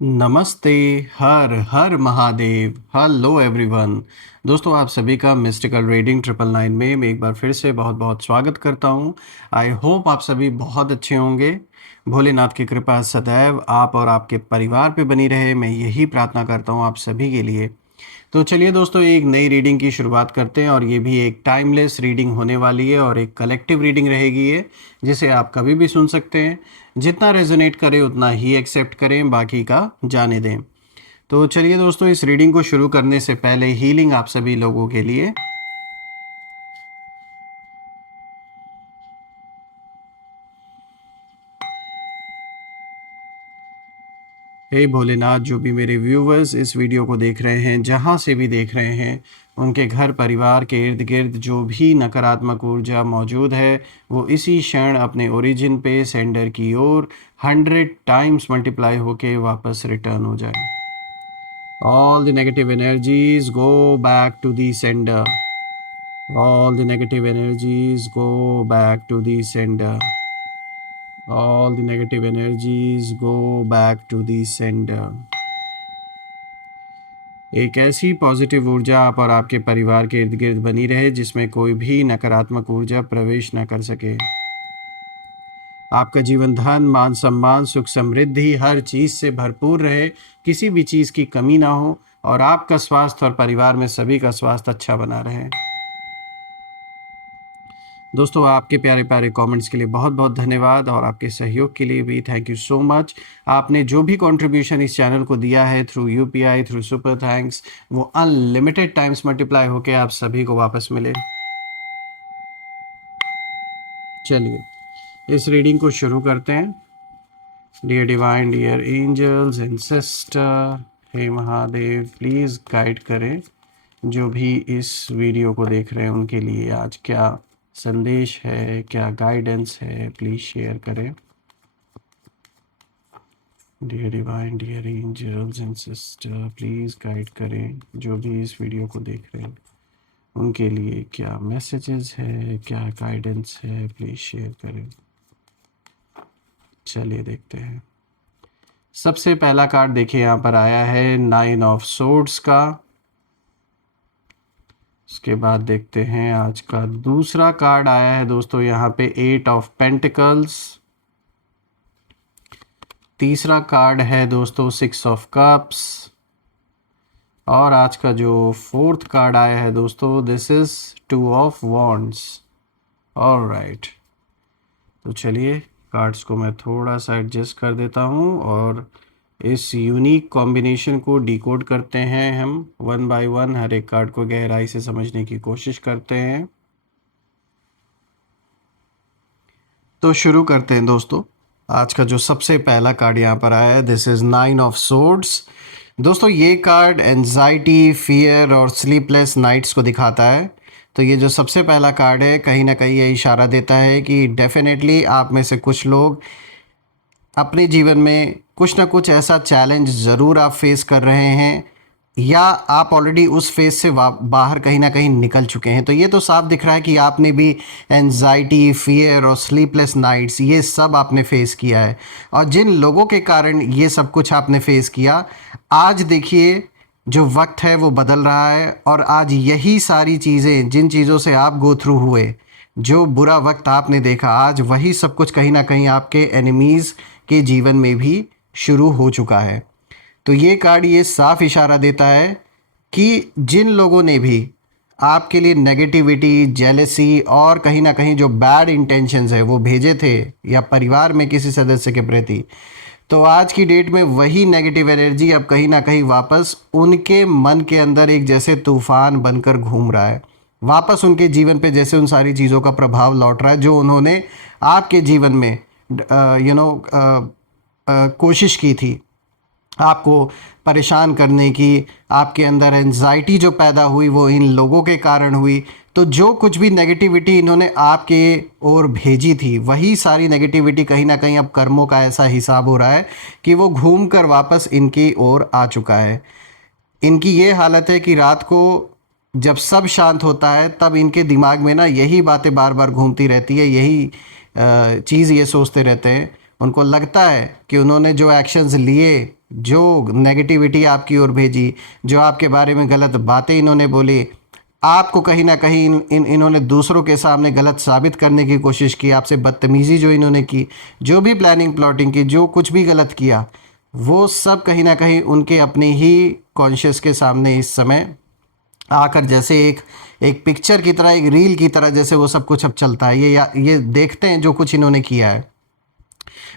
नमस्ते। हर हर महादेव। Hello everyone. दोस्तों, आप सभी का मिस्टिकल रीडिंग 999 में मैं एक बार फिर से बहुत बहुत स्वागत करता हूं। आई होप आप सभी बहुत अच्छे होंगे। भोलेनाथ की कृपा सदैव आप और आपके परिवार पे बनी रहे, मैं यही प्रार्थना करता हूं आप सभी के लिए। तो चलिए दोस्तों, एक नई रीडिंग की शुरुआत करते हैं और ये भी एक टाइमलेस रीडिंग होने वाली है और एक कलेक्टिव रीडिंग रहेगी ये, जिसे आप कभी भी सुन सकते हैं। जितना रेजोनेट करे उतना ही एक्सेप्ट करें, बाकी का जाने दें। तो चलिए दोस्तों, इस रीडिंग को शुरू करने से पहले हीलिंग आप सभी लोगों के लिए। हे भोलेनाथ, जो भी मेरे व्यूवर्स इस वीडियो को देख रहे हैं, जहाँ से भी देख रहे हैं, उनके घर परिवार के इर्द गिर्द जो भी नकारात्मक ऊर्जा मौजूद है, वो इसी क्षण अपने ओरिजिन पे सेंडर की ओर 100 टाइम्स मल्टीप्लाई होके वापस रिटर्न हो जाए। All the negative energies go back to the sender. All the negative energies go back to the sender. All the negative energies go back to the sender. एक ऐसी positive ऊर्जा आप और आपके परिवार के इर्द गिर्द बनी रहे जिसमें कोई भी नकारात्मक ऊर्जा प्रवेश न कर सके। आपका जीवन धन, मान सम्मान, सुख समृद्धि हर चीज़ से भरपूर रहे, किसी भी चीज़ की कमी ना हो और आपका स्वास्थ्य और परिवार में सभी का स्वास्थ्य अच्छा बना रहे। दोस्तों, आपके प्यारे प्यारे कमेंट्स के लिए बहुत बहुत धन्यवाद और आपके सहयोग के लिए भी थैंक यू सो मच। आपने जो भी कंट्रीब्यूशन इस चैनल को दिया है through UPI, through super thanks, वो अनलिमिटेड टाइम्स मल्टीप्लाई होके आप सभी को वापस मिले। चलिए इस रीडिंग को शुरू करते हैं। Dear divine, dear angels and sister, हे महादेव, प्लीज़ गाइड करें जो भी इस वीडियो को देख रहे हैं उनके लिए आज क्या संदेश है, क्या गाइडेंस है, प्लीज़ शेयर करें। Dear divine, dear angels and sister, please guide करें जो भी इस वीडियो को देख रहे हैं उनके लिए क्या मैसेजेस है, क्या गाइडेंस है, प्लीज़ शेयर करें। चलिए देखते हैं। सबसे पहला कार्ड देखिए, यहाँ पर आया है 9 ऑफ सोर्ड्स का। उसके बाद देखते हैं आज का दूसरा कार्ड आया है दोस्तों, यहाँ पे 8 ऑफ पेंटिकल्स। तीसरा कार्ड है दोस्तों 6 ऑफ कप्स। और आज का जो फोर्थ कार्ड आया है दोस्तों, this is 2 of wands. Alright, तो चलिए कार्ड्स को मैं थोड़ा सा एडजस्ट कर देता हूँ और इस यूनिक कॉम्बिनेशन को डिकोड करते हैं हम वन बाय वन। हर एक कार्ड को गहराई से समझने की कोशिश करते हैं। तो शुरू करते हैं दोस्तों। आज का जो सबसे पहला कार्ड यहाँ पर आया है, दिस इज़ 9 ऑफ सोर्ड्स। दोस्तों, ये कार्ड एंजाइटी, फियर और स्लीपलेस नाइट्स को दिखाता है। तो ये जो सबसे पहला कार्ड है, कहीं ना कहीं ये इशारा देता है कि डेफिनेटली आप में से कुछ लोग अपने जीवन में कुछ ना कुछ ऐसा चैलेंज ज़रूर आप फेस कर रहे हैं, या आप ऑलरेडी उस फेज से बाहर कहीं ना कहीं निकल चुके हैं। तो ये तो साफ दिख रहा है कि आपने भी एंजाइटी, फियर और स्लीपलेस नाइट्स, ये सब आपने फेस किया है। और जिन लोगों के कारण ये सब कुछ आपने फेस किया, आज देखिए जो वक्त है वो बदल रहा है और आज यही सारी चीज़ें, जिन चीज़ों से आप गो थ्रू हुए, जो बुरा वक्त आपने देखा, आज वही सब कुछ कहीं ना कहीं आपके एनिमीज़ के जीवन में भी शुरू हो चुका है। तो ये कार्ड ये साफ इशारा देता है कि जिन लोगों ने भी आपके लिए नेगेटिविटी, जेलसी और कहीं ना कहीं जो बैड इंटेंशंस है वो भेजे थे, या परिवार में किसी सदस्य के प्रति, तो आज की डेट में वही नेगेटिव एनर्जी अब कहीं ना कहीं वापस उनके मन के अंदर एक जैसे तूफान बनकर घूम रहा है। वापस उनके जीवन पे जैसे उन सारी चीज़ों का प्रभाव लौट रहा है जो उन्होंने आपके जीवन में कोशिश की थी आपको परेशान करने की। आपके अंदर एंजाइटी जो पैदा हुई वो इन लोगों के कारण हुई। तो जो कुछ भी नेगेटिविटी इन्होंने आपके ओर भेजी थी, वही सारी नेगेटिविटी कहीं ना कहीं अब कर्मों का ऐसा हिसाब हो रहा है कि वो घूम कर वापस इनकी ओर आ चुका है। इनकी ये हालत है कि रात को जब सब शांत होता है तब इनके दिमाग में ना यही बातें बार बार घूमती रहती है, यही चीज़ ये सोचते रहते हैं। उनको लगता है कि उन्होंने जो एक्शंस लिए जो नेगेटिविटी आपकी ओर भेजी, जो आपके बारे में गलत बातें इन्होंने बोली, आपको कहीं ना कहीं इन्होंने दूसरों के सामने गलत साबित करने की कोशिश की, आपसे बदतमीज़ी जो इन्होंने की, जो भी प्लानिंग प्लॉटिंग की, जो कुछ भी गलत किया, वो सब कहीं ना कहीं उनके अपने ही कॉन्शियस के सामने इस समय आकर जैसे एक एक पिक्चर की तरह, एक रील की तरह जैसे वो सब कुछ अब चलता है। ये देखते हैं जो कुछ इन्होंने किया है,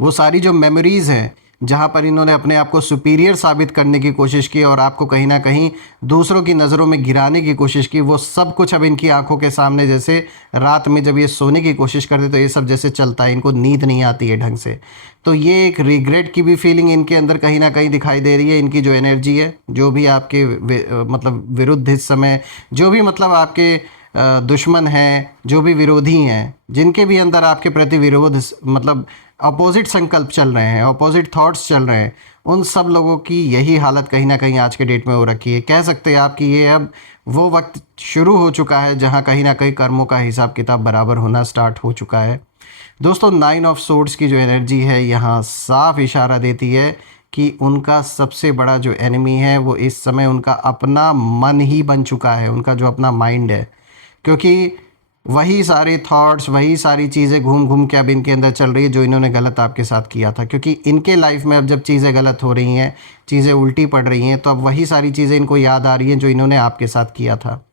वो सारी जो मेमोरीज़ हैं जहाँ पर इन्होंने अपने आप को सुपीरियर साबित करने की कोशिश की और आपको कहीं ना कहीं दूसरों की नज़रों में गिराने की कोशिश की, वो सब कुछ अब इनकी आंखों के सामने, जैसे रात में जब ये सोने की कोशिश करते तो ये सब जैसे चलता है, इनको नींद नहीं आती है ढंग से। तो ये एक रिग्रेट की भी फीलिंग इनके अंदर कहीं ना कहीं दिखाई दे रही है। इनकी जो एनर्जी है, जो भी आपके मतलब विरुद्ध इस समय, जो भी मतलब आपके दुश्मन हैं, जो भी विरोधी हैं, जिनके भी अंदर आपके प्रति विरोध मतलब अपोजिट संकल्प चल रहे हैं, अपोजिट थॉट्स चल रहे हैं, उन सब लोगों की यही हालत कहीं ना कहीं आज के डेट में हो रखी है। कह सकते हैं आप कि ये अब वो वक्त शुरू हो चुका है जहां कहीं ना कहीं कर्मों का हिसाब किताब बराबर होना स्टार्ट हो चुका है। दोस्तों, 9 ऑफ सोर्ड्स की जो एनर्जी है यहाँ साफ इशारा देती है कि उनका सबसे बड़ा जो एनिमी है वो इस समय उनका अपना मन ही बन चुका है, उनका जो अपना माइंड है। क्योंकि वही सारे थॉट्स, वही सारी चीज़ें घूम घूम के अब इनके अंदर चल रही है जो इन्होंने गलत आपके साथ किया था। क्योंकि इनके लाइफ में अब जब चीज़ें गलत हो रही हैं, चीज़ें उल्टी पड़ रही हैं, तो अब वही सारी चीज़ें इनको याद आ रही हैं जो इन्होंने आपके साथ किया था।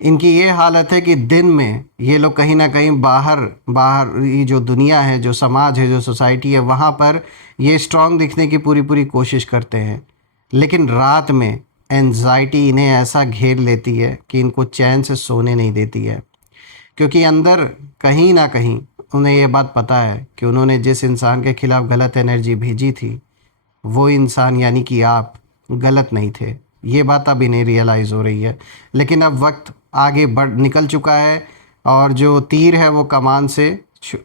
इनकी ये हालत है कि दिन में ये लोग कहीं ना कहीं बाहर बाहर ये जो दुनिया है, जो समाज है, जो सोसाइटी है, वहाँ पर ये स्ट्रांग दिखने की पूरी पूरी कोशिश करते हैं। लेकिन रात में एंजाइटी इन्हें ऐसा घेर लेती है कि इनको चैन से सोने नहीं देती है। क्योंकि अंदर कहीं ना कहीं उन्हें ये बात पता है कि उन्होंने जिस इंसान के खिलाफ गलत एनर्जी भेजी थी, वो इंसान यानी कि आप गलत नहीं थे। ये बात अब इन्हें रियलाइज़ हो रही है। लेकिन अब वक्त आगे बढ़ निकल चुका है और जो तीर है वो कमान से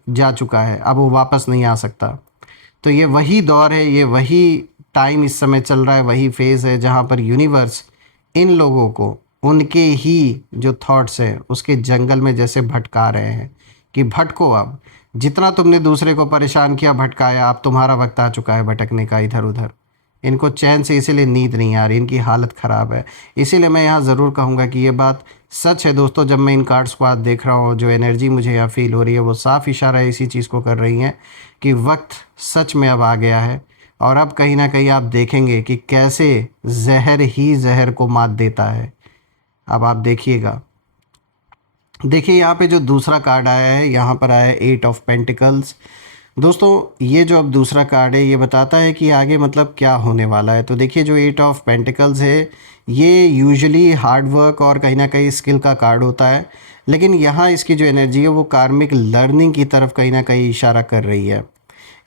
जा चुका है, अब वो वापस नहीं आ सकता। तो ये वही दौर है, ये वही टाइम इस समय चल रहा है, वही फेज़ है जहाँ पर यूनिवर्स इन लोगों को उनके ही जो थॉट्स हैं उसके जंगल में जैसे भटका रहे हैं कि भटको अब। जितना तुमने दूसरे को परेशान किया, भटकाया, अब तुम्हारा वक्त आ चुका है भटकने का इधर उधर। इनको चैन से इसीलिए नींद नहीं आ रही, इनकी हालत ख़राब है। इसीलिए मैं यहाँ ज़रूर कहूँगा कि ये बात सच है दोस्तों। जब मैं इन कार्ड्स को आज देख रहा हूँ, जो एनर्जी मुझे यहाँ फील हो रही है वो साफ़ इशारा इसी चीज़ को कर रही हैं कि वक्त सच में अब आ गया है। और अब कहीं ना कहीं आप देखेंगे कि कैसे जहर ही जहर को मात देता है। अब आप देखिएगा, देखिए यहाँ पे जो दूसरा कार्ड आया है, यहाँ पर आया है 8 ऑफ पेंटिकल्स। दोस्तों, ये जो अब दूसरा कार्ड है ये बताता है कि आगे मतलब क्या होने वाला है। तो देखिए, जो 8 ऑफ पेंटिकल्स है ये यूजुअली हार्ड वर्क और कहीं ना कहीं स्किल का कार्ड होता है। लेकिन यहाँ इसकी जो एनर्जी है वो कार्मिक लर्निंग की तरफ कहीं ना कहीं इशारा कर रही है।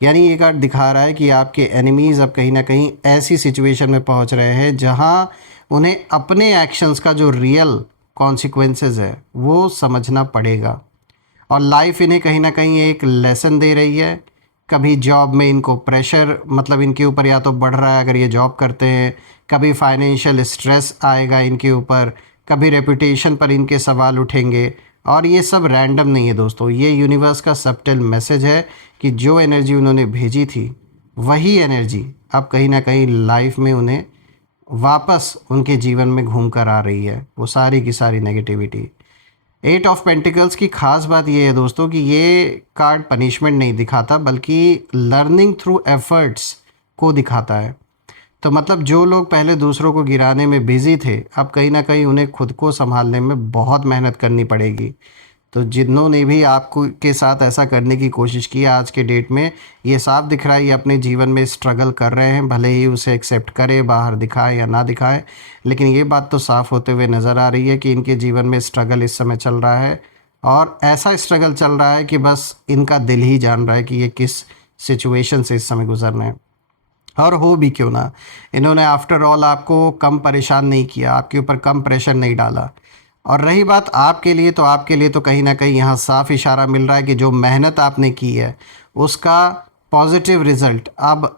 यानी ये कार्ड दिखा रहा है कि आपके एनिमीज़ अब कहीं ना कहीं ऐसी सिचुएशन में पहुंच रहे हैं जहां उन्हें अपने एक्शंस का जो रियल कॉन्सिक्वेंसेस है वो समझना पड़ेगा। और लाइफ इन्हें कहीं ना कहीं एक लेसन दे रही है। कभी जॉब में इनको प्रेशर मतलब इनके ऊपर या तो बढ़ रहा है अगर ये जॉब करते हैं, कभी फाइनेंशियल स्ट्रेस आएगा इनके ऊपर, कभी रेपुटेशन पर इनके सवाल उठेंगे। और ये सब रैंडम नहीं है दोस्तों, ये यूनिवर्स का सबटल मैसेज है कि जो एनर्जी उन्होंने भेजी थी वही एनर्जी अब कहीं ना कहीं लाइफ में उन्हें वापस उनके जीवन में घूम कर आ रही है, वो सारी की सारी नेगेटिविटी। 8 ऑफ पेंटिकल्स की खास बात ये है दोस्तों कि ये कार्ड पनिशमेंट नहीं दिखाता बल्कि लर्निंग थ्रू एफर्ट्स को दिखाता है। तो मतलब जो लोग पहले दूसरों को गिराने में बिजी थे, अब कहीं ना कहीं उन्हें खुद को संभालने में बहुत मेहनत करनी पड़ेगी। तो जिन्होंने भी आपको के साथ ऐसा करने की कोशिश की आज के डेट में, ये साफ दिख रहा है ये अपने जीवन में स्ट्रगल कर रहे हैं। भले ही उसे एक्सेप्ट करे, बाहर दिखाए या ना दिखाए, लेकिन ये बात तो साफ़ होते हुए नज़र आ रही है कि इनके जीवन में स्ट्रगल इस समय चल रहा है। और ऐसा स्ट्रगल चल रहा है कि बस इनका दिल ही जान रहा है कि ये किस सिचुएशन से इस समय गुजर रहे हैं। और हो भी क्यों ना, इन्होंने आफ्टर ऑल आपको कम परेशान नहीं किया, आपके ऊपर कम प्रेशर नहीं डाला। और रही बात आपके लिए, तो आपके लिए तो कहीं ना कहीं यहाँ साफ इशारा मिल रहा है कि जो मेहनत आपने की है उसका पॉजिटिव रिज़ल्ट अब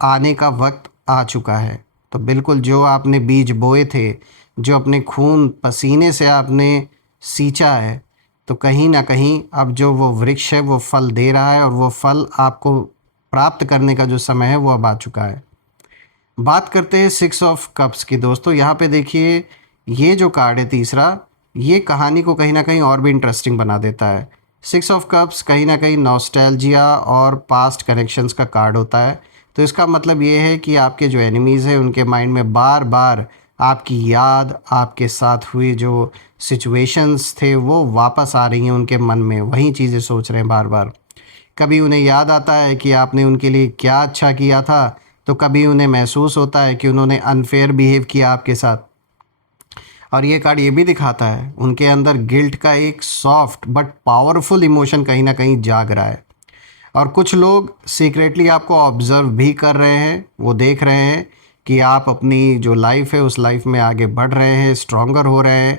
आने का वक्त आ चुका है। तो बिल्कुल जो आपने बीज बोए थे, जो अपने खून पसीने से आपने सींचा है, तो कहीं ना कहीं अब जो वो वृक्ष है वो फल दे रहा है और वो फल आपको प्राप्त करने का जो समय है वो अब आ चुका है। बात करते हैं 6 ऑफ कप्स की दोस्तों। यहाँ पे देखिए ये जो कार्ड है तीसरा, ये कहानी को कहीं ना कहीं और भी इंटरेस्टिंग बना देता है। 6 ऑफ कप्स कहीं ना कहीं नॉस्टैल्जिया और पास्ट कनेक्शंस का कार्ड होता है। तो इसका मतलब ये है कि आपके जो एनिमीज़ हैं उनके माइंड में बार बार आपकी याद, आपके साथ हुई जो सिचुएशंस थे वो वापस आ रही हैं उनके मन में, वही चीज़ें सोच रहे हैं बार बार। कभी उन्हें याद आता है कि आपने उनके लिए क्या अच्छा किया था, तो कभी उन्हें महसूस होता है कि उन्होंने अनफेयर बिहेव किया आपके साथ। और ये कार्ड ये भी दिखाता है उनके अंदर गिल्ट का एक सॉफ्ट बट पावरफुल इमोशन कहीं ना कहीं जाग रहा है। और कुछ लोग सीक्रेटली आपको ऑब्जर्व भी कर रहे हैं, वो देख रहे हैं कि आप अपनी जो लाइफ है उस लाइफ में आगे बढ़ रहे हैं, स्ट्रोंगर हो रहे हैं।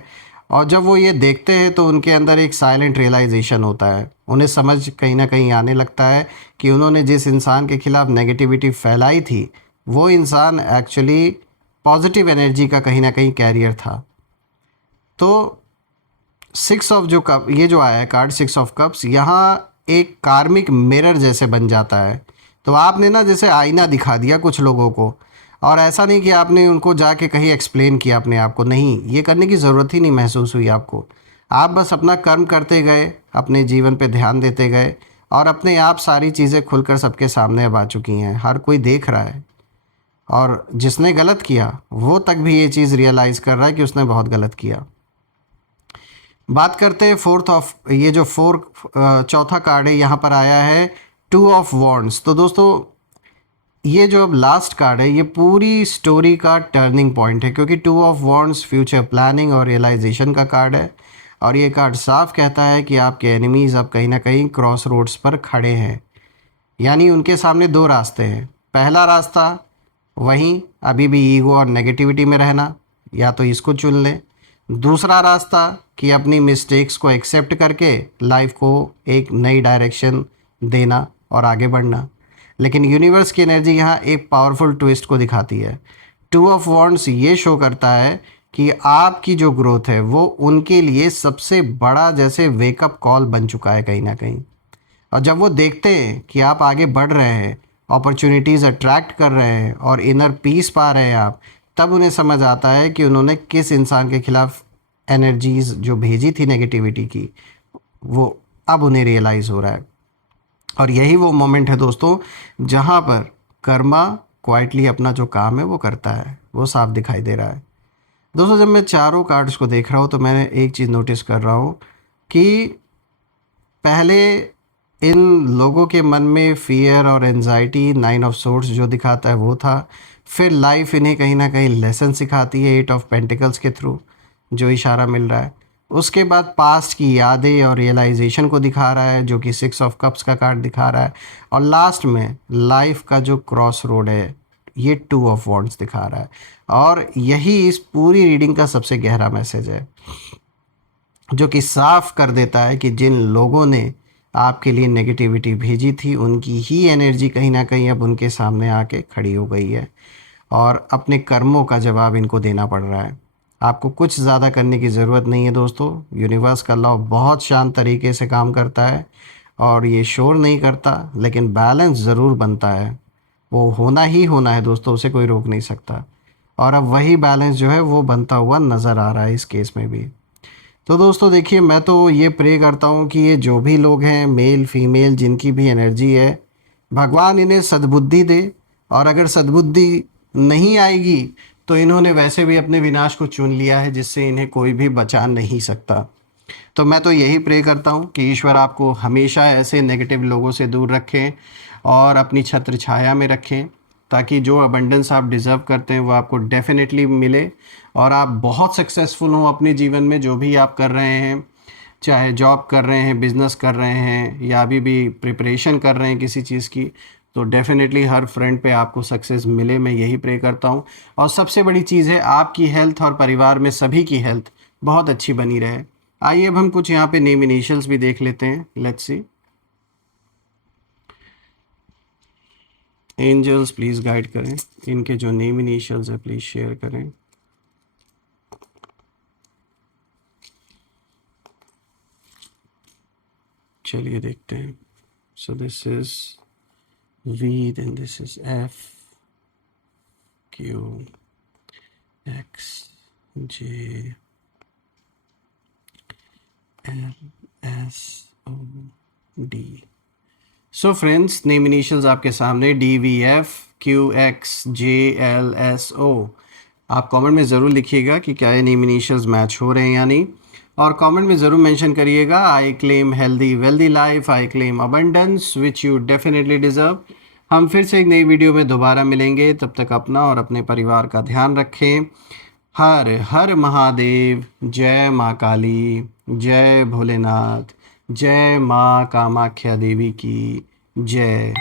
और जब वो ये देखते हैं तो उनके अंदर एक साइलेंट रियलाइजेशन होता है, उन्हें समझ कहीं ना कहीं आने लगता है कि उन्होंने जिस इंसान के खिलाफ नेगेटिविटी फैलाई थी वो इंसान एक्चुअली पॉजिटिव एनर्जी का कहीं ना कहीं कैरियर था। तो 6 ऑफ ये जो आया है कार्ड 6 ऑफ कप्स, यहाँ एक कार्मिक मिरर जैसे बन जाता है। तो आपने ना जैसे आईना दिखा दिया कुछ लोगों को, और ऐसा नहीं कि आपने उनको जाके कहीं एक्सप्लेन किया अपने आप को, नहीं, ये करने की ज़रूरत ही नहीं महसूस हुई आपको। आप बस अपना कर्म करते गए, अपने जीवन पे ध्यान देते गए, और अपने आप सारी चीज़ें खुलकर सबके सामने अब आ चुकी हैं, हर कोई देख रहा है। और जिसने गलत किया वो तक भी ये चीज़ रियलाइज़ कर रहा है कि उसने बहुत गलत किया। बात करते हैं ये जो चौथा कार्ड है यहाँ पर आया है 2 ऑफ वॉन्ड्स। तो दोस्तों ये जो अब लास्ट कार्ड है ये पूरी स्टोरी का टर्निंग पॉइंट है, क्योंकि 2 ऑफ वॉन्ड्स फ्यूचर प्लानिंग और रियलाइजेशन का कार्ड है। और ये कार्ड साफ कहता है कि आपके एनिमीज़ अब कहीं ना कहीं क्रॉस रोड्स पर खड़े हैं, यानी उनके सामने दो रास्ते हैं। पहला रास्ता वहीं अभी भी ईगो और नेगेटिविटी में रहना, या तो इसको चुन लें। दूसरा रास्ता कि अपनी मिस्टेक्स को एक्सेप्ट करके लाइफ को एक नई डायरेक्शन देना और आगे बढ़ना। लेकिन यूनिवर्स की एनर्जी यहाँ एक पावरफुल ट्विस्ट को दिखाती है। 2 ऑफ वॉन्ड्स ये शो करता है कि आपकी जो ग्रोथ है वो उनके लिए सबसे बड़ा जैसे वेकअप कॉल बन चुका है कहीं ना कहीं। और जब वो देखते हैं कि आप आगे बढ़ रहे हैं, अपॉर्चुनिटीज़ अट्रैक्ट कर रहे हैं और इनर पीस पा रहे हैं आप, तब उन्हें समझ आता है कि उन्होंने किस इंसान के खिलाफ एनर्जीज़ जो भेजी थी नेगेटिविटी की, वो अब उन्हें रियलाइज़ हो रहा है। और यही वो मोमेंट है दोस्तों जहाँ पर कर्मा क्वाइटली अपना जो काम है वो करता है, वो साफ दिखाई दे रहा है। दोस्तों जब मैं चारों कार्ड्स को देख रहा हूँ तो मैंने एक चीज़ नोटिस कर रहा हूँ कि पहले इन लोगों के मन में फ़ियर और एंजाइटी 9 ऑफ सोर्स जो दिखाता है वो था। फिर लाइफ इन्हें कहीं ना कहीं लेसन सिखाती है 8 ऑफ पेंटिकल्स के थ्रू, जो इशारा मिल रहा है। उसके बाद पास्ट की यादें और रियलाइजेशन को दिखा रहा है, जो कि 6 ऑफ कप्स का कार्ड दिखा रहा है। और लास्ट में लाइफ का जो क्रॉस रोड है ये 2 ऑफ वॉन्ड्स दिखा रहा है। और यही इस पूरी रीडिंग का सबसे गहरा मैसेज है, जो कि साफ कर देता है कि जिन लोगों ने आपके लिए नेगेटिविटी भेजी थी उनकी ही एनर्जी कहीं ना कहीं अब उनके सामने आके खड़ी हो गई है, और अपने कर्मों का जवाब इनको देना पड़ रहा है। आपको कुछ ज़्यादा करने की ज़रूरत नहीं है दोस्तों। यूनिवर्स का लॉ बहुत शांत तरीके से काम करता है, और ये शोर नहीं करता, लेकिन बैलेंस ज़रूर बनता है। वो होना ही होना है दोस्तों, उसे कोई रोक नहीं सकता। और अब वही बैलेंस जो है वो बनता हुआ नज़र आ रहा है इस केस में भी। तो दोस्तों देखिए, मैं तो ये प्रे करता हूँ कि ये जो भी लोग हैं, मेल फीमेल, जिनकी भी एनर्जी है, भगवान इन्हें सद्बुद्धि दे। और अगर सद्बुद्धि नहीं आएगी तो इन्होंने वैसे भी अपने विनाश को चुन लिया है, जिससे इन्हें कोई भी बचा नहीं सकता। तो मैं तो यही प्रे करता हूँ कि ईश्वर आपको हमेशा ऐसे नेगेटिव लोगों से दूर रखें और अपनी छत्र छाया में रखें, ताकि जो अबंडेंस आप डिज़र्व करते हैं वो आपको डेफिनेटली मिले, और आप बहुत सक्सेसफुल हों अपने जीवन में जो भी आप कर रहे हैं, चाहे जॉब कर रहे हैं, बिजनेस कर रहे हैं, या अभी भी प्रिपरेशन कर रहे हैं किसी चीज़ की। तो डेफिनेटली हर फ्रंट पे आपको सक्सेस मिले, मैं यही प्रे करता हूँ। और सबसे बड़ी चीज़ है आपकी हेल्थ, और परिवार में सभी की हेल्थ बहुत अच्छी बनी रहे। आइए अब हम कुछ यहाँ पे नेम इनिशियल्स भी देख लेते हैं। Let's see. Angels please guide करें, इनके जो नेम इनिशियल्स है प्लीज़ शेयर करें। चलिए देखते हैं। So this is V, then this is F, Q, X, J, L, S, O, D. So friends, name initials आपके सामने DVF QXJLSO। आप कमेंट में ज़रूर लिखिएगा कि क्या ये नेम इनिशियल्स मैच हो रहे हैं या नहीं, और कमेंट में ज़रूर मेंशन करिएगा I claim healthy wealthy life, I claim abundance which you definitely deserve. हम फिर से एक नई वीडियो में दोबारा मिलेंगे, तब तक अपना और अपने परिवार का ध्यान रखें। हर हर महादेव। जय माँ काली, जय भोलेनाथ, जय माँ कामाख्या देवी की जय।